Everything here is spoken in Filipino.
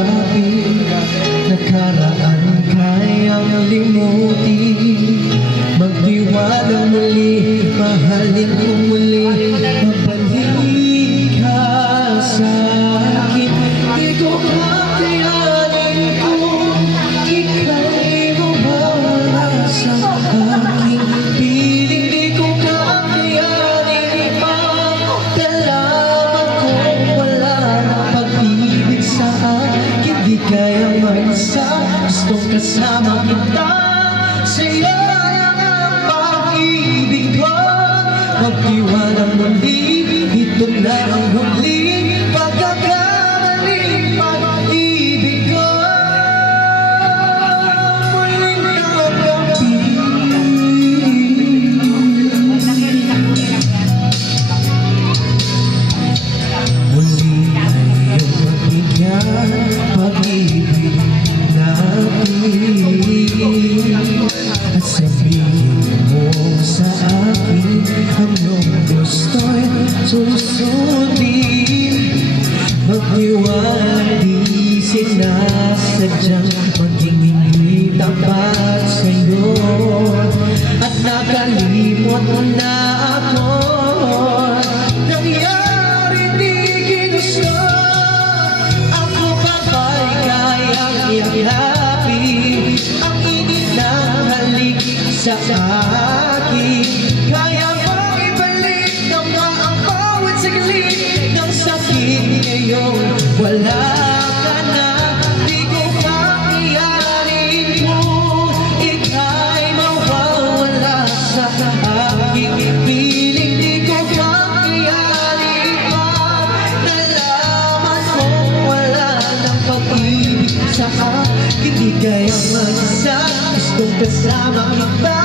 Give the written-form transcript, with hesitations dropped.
aking nakaraan kayang limutin. Magtiwala muli, mahalin mo muli, mabalik ka sa akin. Di ko kakayanin kung ika'y mawawala sa aking piling. Di ko kakayanin magdalaman kung wala ng pag-ibig sa akin. Di kaya mag-isa, gustong kasama kita sa'yo. Magtiwala muli, ito na ang huling pagkakamaling pag-ibig ko. Muling kagabi, muli ayaw magbigyan pag-ibig natin. At sabihin mo sa akin anong gusto'y susundin. Magtiwala, di sinasadyang maging hindi tapat sa'yo. At nakalimot mo na ako, nangyari di ginusto. Ako pa ba'y kayang yakapin ang init ng halik sa akin? Kaya bang ibalik na ba ang bawat saglit ng sakit ngayon? Wala ka na, di ko kakayanin kung ika'y mawawala sa aking piling. Di ko kakayanin nalaman kung wala ng pag-ibig sa akin. Di kaya mag-isa, gustong kasama kita